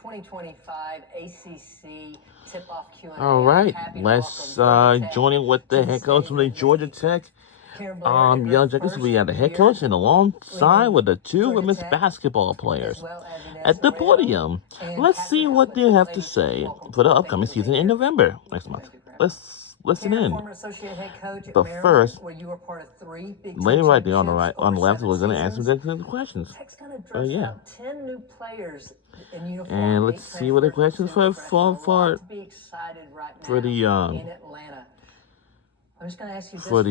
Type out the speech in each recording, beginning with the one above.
2025 ACC tip-off Q&A. All right, let's join in with the head coach from the Georgia Tech Yellow Jackets. We have the head coach and alongside with the two women's basketball players at the podium. Let's see what they have to say for the upcoming season in November next month. Let's listen in. But first, lady right there on the left, we're going to answer the questions. Yeah. 10 new players in uniform. And let's see what the questions for the in Atlanta. I'm just going to ask you this for the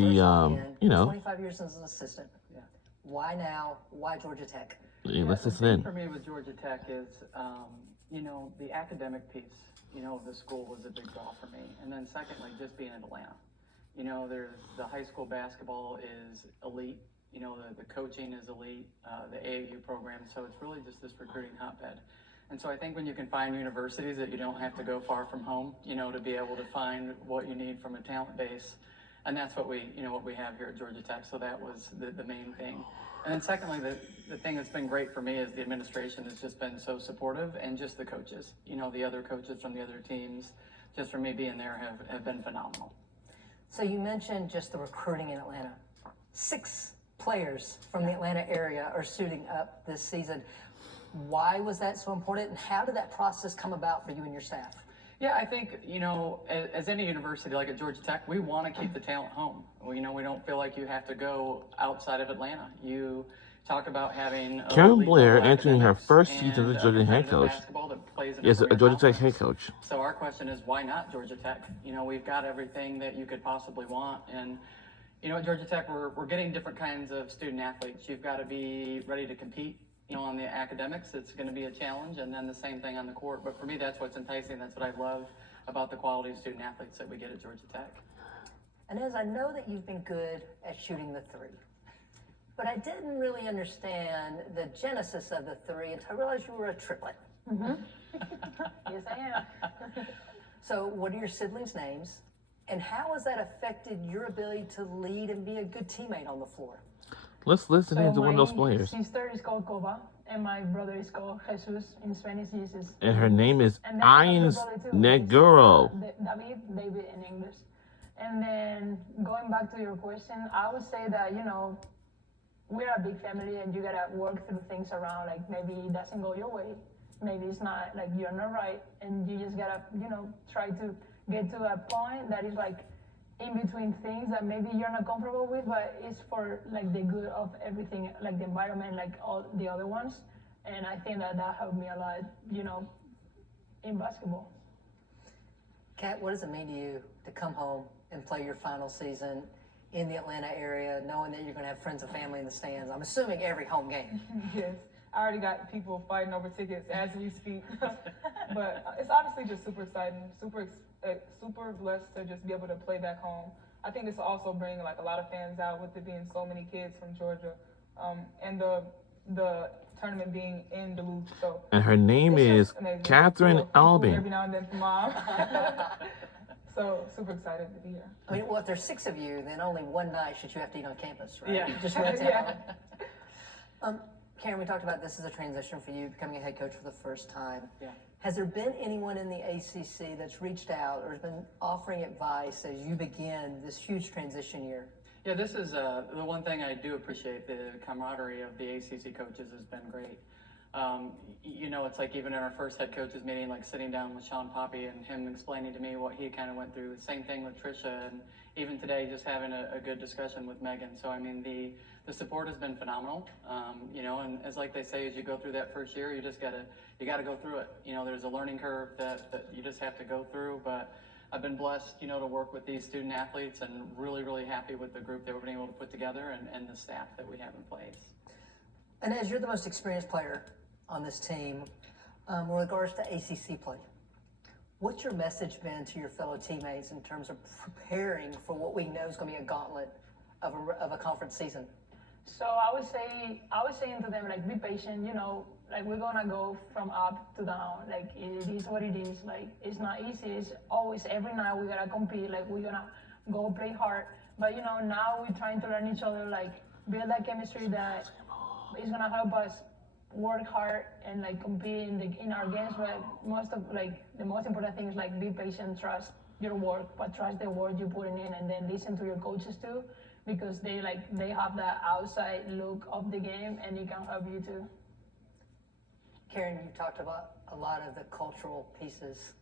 25 years as an assistant. Yeah. Why now? Why Georgia Tech? Yeah, let's listen in. For me with Georgia Tech is, the academic piece, of the school was a big draw for me. And then secondly, just being in Atlanta. There's the high school basketball is elite. The coaching is elite, the AAU program. So it's really just this recruiting hotbed. And so I think when you can find universities that you don't have to go far from home, to be able to find what you need from a talent base. And that's what we have here at Georgia Tech. So that was the main thing. And then secondly, the thing that's been great for me is the administration has just been so supportive, and just the coaches, the other coaches from the other teams, just for me being there have been phenomenal. So you mentioned just the recruiting in Atlanta. 6 players from the Atlanta area are suiting up this season. Why was that so important, and how did that process come about for you and your staff? Yeah, I think, as any university like at Georgia Tech, we want to keep the talent home. We don't feel like you have to go outside of Atlanta. You talk about having Karen Blair entering her first season as a Georgia head coach. Is a Georgia Tech head coach. So our question is, why not Georgia Tech? We've got everything that you could possibly want. And, at Georgia Tech, we're getting different kinds of student athletes. You've got to be ready to compete. On the academics, it's going to be a challenge, and then the same thing on the court. But for me, that's what's enticing. That's what I love about the quality of student athletes that we get at Georgia Tech. And as I know that you've been good at shooting the 3, but I didn't really understand the genesis of the 3 until I realized you were a triplet. Mm-hmm. Yes, I am. So what are your siblings' names, and how has that affected your ability to lead and be a good teammate on the floor? Let's listen to one of those players. My sister is called Coba, and my brother is called Jesus. In Spanish, Jesus. And her name is Ines Neguro. David in English. And then going back to your question, I would say that, we're a big family, and you gotta work through things around, like maybe it doesn't go your way. Maybe it's not, like you're not right, and you just gotta, try to get to a point that is like in between things that maybe you're not comfortable with, but it's for like the good of everything, like the environment, like all the other ones. And I think that helped me a lot, in basketball. Kat, what does it mean to you to come home and play your final season in the Atlanta area, knowing that you're going to have friends and family in the stands? I'm assuming every home game. Yes. I already got people fighting over tickets as we speak. But it's honestly just super exciting, super blessed to just be able to play back home. I think it's also bringing like a lot of fans out with it being so many kids from Georgia, and the tournament being in Duluth. So and her name is Catherine Albing. Every now and then from mom. So super excited to be here. I mean, well, if there's 6 of you, then only one night should you have to eat on campus, right? Yeah. Just rotate Yeah. on. Karen, we talked about this as a transition for you, becoming a head coach for the first time. Yeah. Has there been anyone in the ACC that's reached out or has been offering advice as you begin this huge transition year? Yeah, this is the one thing I do appreciate. The camaraderie of the ACC coaches has been great. It's like even in our first head coaches meeting, like sitting down with Sean Poppy and him explaining to me what he kind of went through. Same thing with Trisha, and even today just having a good discussion with Megan. So I mean the support has been phenomenal. And as like they say, as you go through that first year, you gotta go through it. There's a learning curve that you just have to go through. But I've been blessed, to work with these student athletes, and really, really happy with the group that we've been able to put together and the staff that we have in place. And as you're the most experienced player on this team, with regards to ACC play, what's your message been to your fellow teammates in terms of preparing for what we know is going to be a gauntlet of a conference season? So I was saying to them, like, be patient, like we're gonna go from up to down. Like it is what it is. Like it's not easy. It's always every night we gotta compete. Like we're gonna go play hard. But now we're trying to learn each other. Like build that chemistry that is gonna help us work hard and like compete in our games, but the most important thing is like be patient, trust your work, but trust the work you're putting in, and then listen to your coaches too, because they have that outside look of the game, and it can help you too. Karen, you talked about a lot of the cultural pieces.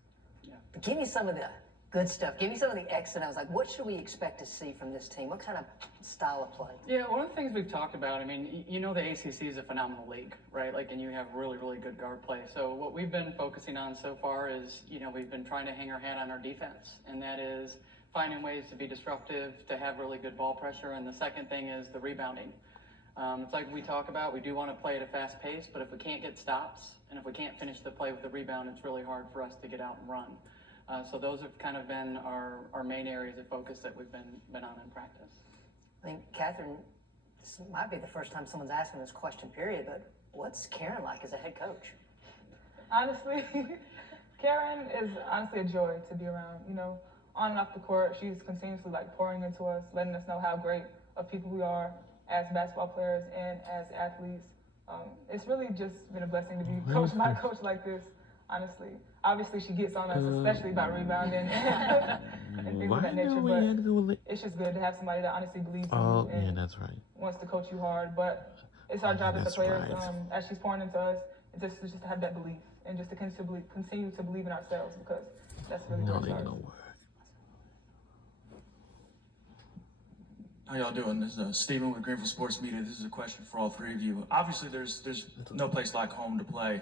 Yeah. But give me some of the good stuff. Give me some of the X and O's. Like, what should we expect to see from this team? What kind of style of play? Yeah, one of the things we've talked about, I mean, you know, the ACC is a phenomenal league, right? Like, and you have really, really good guard play. So what we've been focusing on so far is, you know, we've been trying to hang our hat on our defense, and that is finding ways to be disruptive, to have really good ball pressure. And the second thing is the rebounding. It's like we talk about, we do want to play at a fast pace, but if we can't get stops and if we can't finish the play with the rebound, it's really hard for us to get out and run. So those have kind of been our main areas of focus that we've been on in practice. I think, Catherine, this might be the first time someone's asking this question, period, but what's Karen like as a head coach? Honestly, Karen is honestly a joy to be around. You know, on and off the court, she's continuously like pouring into us, letting us know how great of people we are as basketball players and as athletes. It's really just been a blessing to be coached by a coach like this, honestly. Obviously, she gets on us, especially about rebounding and things of that nature, but it's just good to have somebody that honestly believes in you yeah, and that's right. wants to coach you hard. But it's our job as the That's players, right. as she's pouring into us, just to have that belief and just to continue to believe in ourselves, because that's really No, what they starts. gonna work. How y'all doing? This is Stephen with Greenville Sports Media. This is a question for all three of you. Obviously, there's no place like home to play.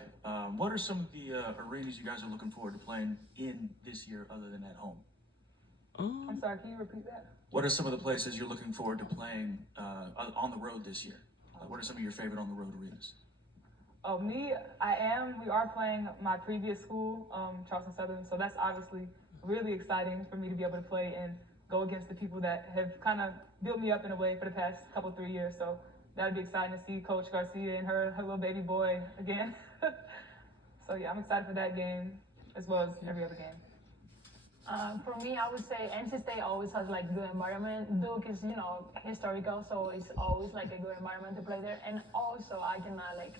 What are some of the arenas you guys are looking forward to playing in this year other than at home? I'm sorry, can you repeat that? What are some of the places you're looking forward to playing on the road this year? What are some of your favorite on the road arenas? Oh, me, we are playing my previous school, Charleston Southern, so that's obviously really exciting for me to be able to play and go against the people that have kind of built me up in a way for the past 3 years. So that'd be exciting to see Coach Garcia and her little baby boy again. So yeah, I'm excited for that game as well as every other game. For me, I would say NC State always has like good environment. Duke is, you know, historical, so it's always like a good environment to play there. And also, I cannot like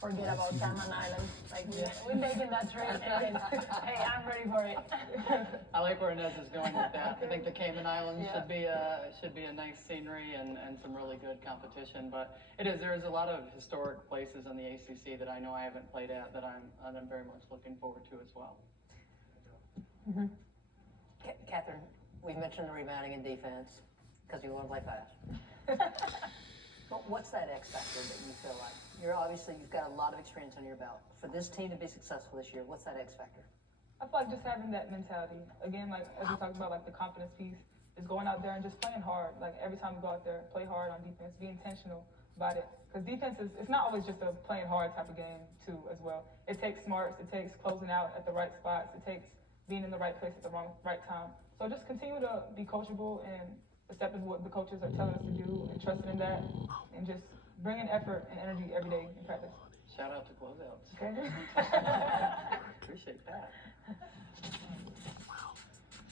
forget about Cayman Islands. Like we're making that trip, and hey, I'm ready for it. I like where Inez is going with that. I think the Cayman Islands should be a nice scenery and some really good competition. But there's a lot of historic places in the ACC that I know I haven't played at that I'm very much looking forward to as well. Catherine, we've mentioned the rebounding and defense because you want to play fast. But what's that X factor that you feel like? You've got a lot of experience under your belt. For this team to be successful this year, what's that X factor? I feel like just having that mentality. Again, like as we talked about, like the confidence piece, is going out there and just playing hard. Like every time we go out there, play hard on defense, be intentional about it. Because defense it's not always just a playing hard type of game too as well. It takes smarts, it takes closing out at the right spots, it takes being in the right place at the right time. So just continue to be coachable and receptive to what the coaches are telling us to do and trusting in that and just bringing effort and energy every day in practice. Shout out to closeouts. Okay? Appreciate that.